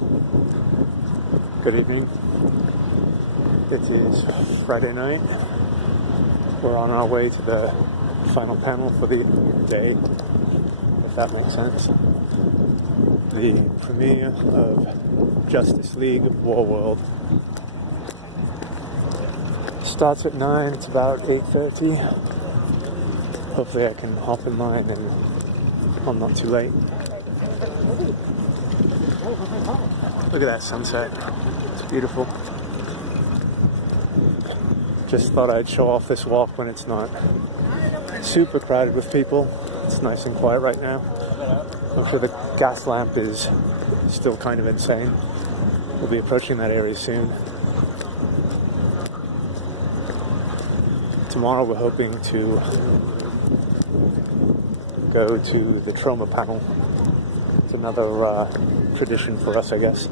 Good evening. It is Friday night. We're on our way to the final panel for the day, if that makes sense. The premiere of Justice League WarWorld starts at 9, it's about 8:30. Hopefully I can hop in line and I'm not too late. Look at that sunset. It's beautiful. Just thought I'd show off this walk when it's not super crowded with people. It's nice and quiet right now. I'm sure the gas lamp is still kind of insane. We'll be approaching that area soon. Tomorrow we're hoping to go to the trauma panel. It's another tradition for us, I guess.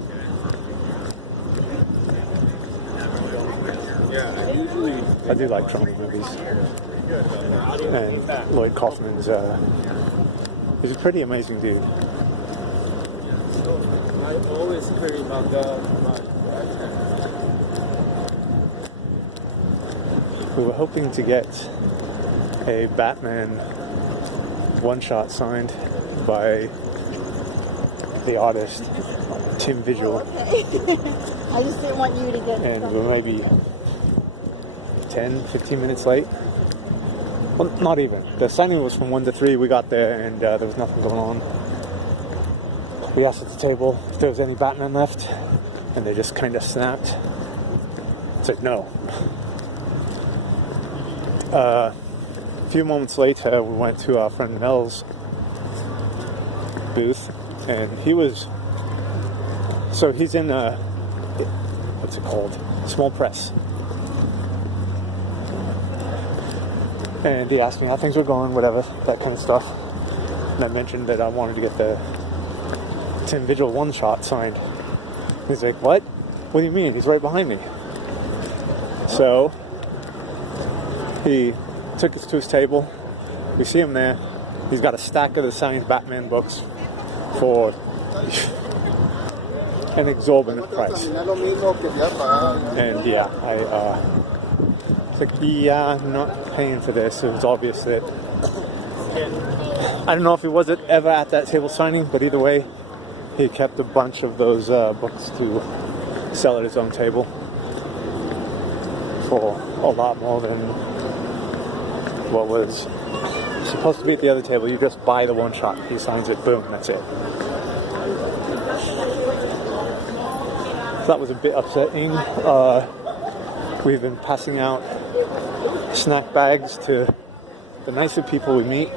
I do like trauma movies. And Lloyd Kaufman's he's a pretty amazing dude. We were hoping to get a Batman one-shot signed by the artist Tim Vigil. I just didn't want you to get. And we're maybe 10-15 minutes late. Well, not even. The signing was from 1 to 3. We got there and there was nothing going on. We asked at the table if there was any Batman left, and they just kind of snapped. Said no. A few moments later, we went to our friend Mel's booth, and he was. So he's in what's it called? Small press. And he asked me how things were going, whatever, that kind of stuff. And I mentioned that I wanted to get the Tim Vigil one-shot signed. He's like, what? What do you mean? He's right behind me. So he took us to his table. We see him there. He's got a stack of the signed Batman books for an exorbitant price. And yeah, it's like, yeah, I'm not paying for this. It was obvious that I don't know if he was ever at that table signing, but either way, he kept a bunch of those books to sell at his own table for a lot more than what was supposed to be at the other table. You just buy the one shot, he signs it, boom, that's it. That was a bit upsetting. We've been passing out snack bags to the nicer people we meet.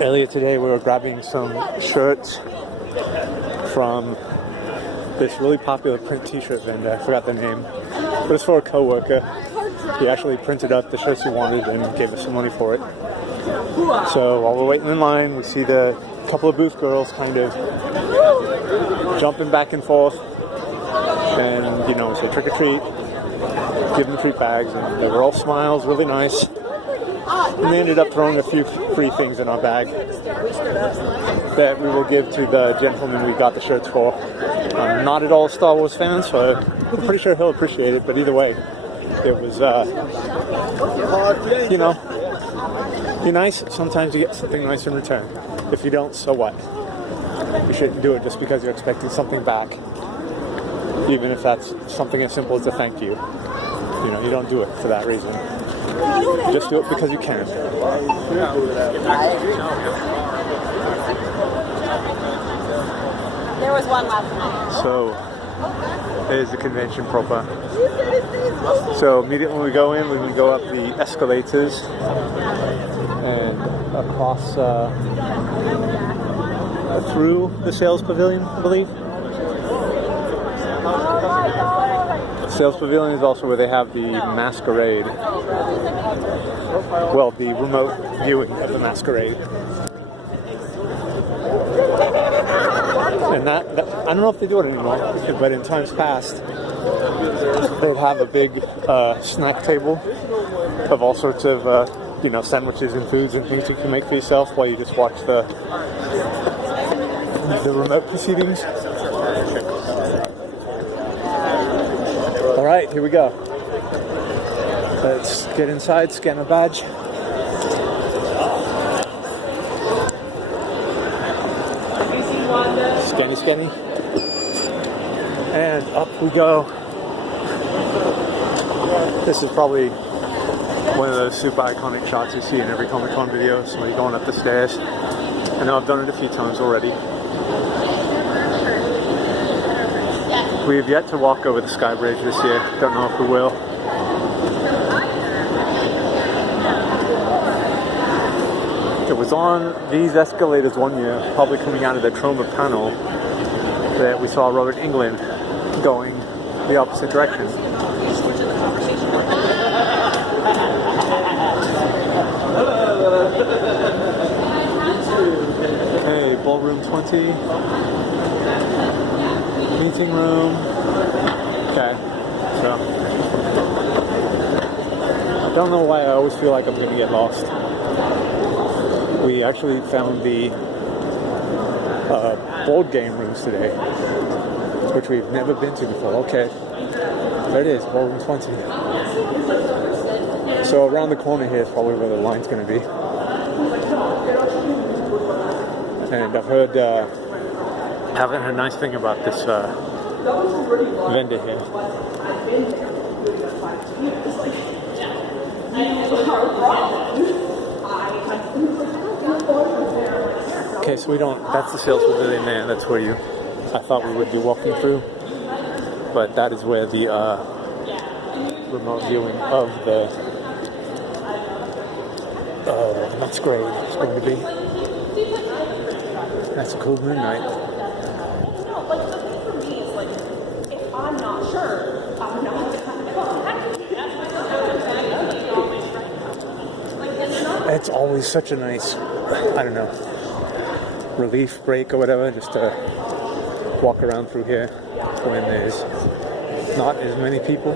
Earlier today we were grabbing some shirts from this really popular print t-shirt vendor. I forgot the name, but it's for a co-worker. He actually printed up the shirts we wanted and gave us some money for it. So while we're waiting in line, we see the couple of booth girls kind of jumping back and forth and, you know, say trick or treat, give them treat bags, and they were all smiles, really nice. And they ended up throwing a few free things in our bag that we will give to the gentleman we got the shirts for. I'm not at all a Star Wars fan, so I'm pretty sure he'll appreciate it, but either way, it was, you know, be nice. Sometimes you get something nice in return. If you don't, so what? You shouldn't do it just because you're expecting something back, even if that's something as simple as a thank you. You know, you don't do it for that reason. Just do it because you can. There was one last night. So, there's the convention proper. So immediately when we go in, we can go up the escalators and across through the sales pavilion, I believe. The sales pavilion is also where they have the masquerade. Well, the remote viewing of the masquerade. And that I don't know if they do it anymore, but in times past, they'd have a big snack table of all sorts of, sandwiches and foods and things you can make for yourself while you just watch the the remote proceedings. All right, here we go. Let's get inside, scan a badge. Scanny, scanny. And up we go. This is probably one of those super iconic shots you see in every Comic-Con video. Somebody going up the stairs. I know I've done it a few times already. We have yet to walk over the Sky Bridge this year. Don't know if we will. It was on these escalators one year, probably coming out of the Troma panel, that we saw Robert Englund going the opposite direction. Okay, ballroom 20. Meeting room. Okay, so I don't know why I always feel like I'm going to get lost. We actually found the board game rooms today, which we've never been to before. Okay, there it is, ballroom 20. So around the corner here is probably where the line's going to be. And I've heard, haven't heard a nice thing about this vendor here. Okay, so we don't, that's the sales pavilion there, that's where I thought we would be walking through. But that is where the remote viewing of the masquerade is going to be. That's a cool moon night. I'm not sure. I'm not It's always such a nice, I don't know, relief break or whatever, just to walk around through here when there's not as many people.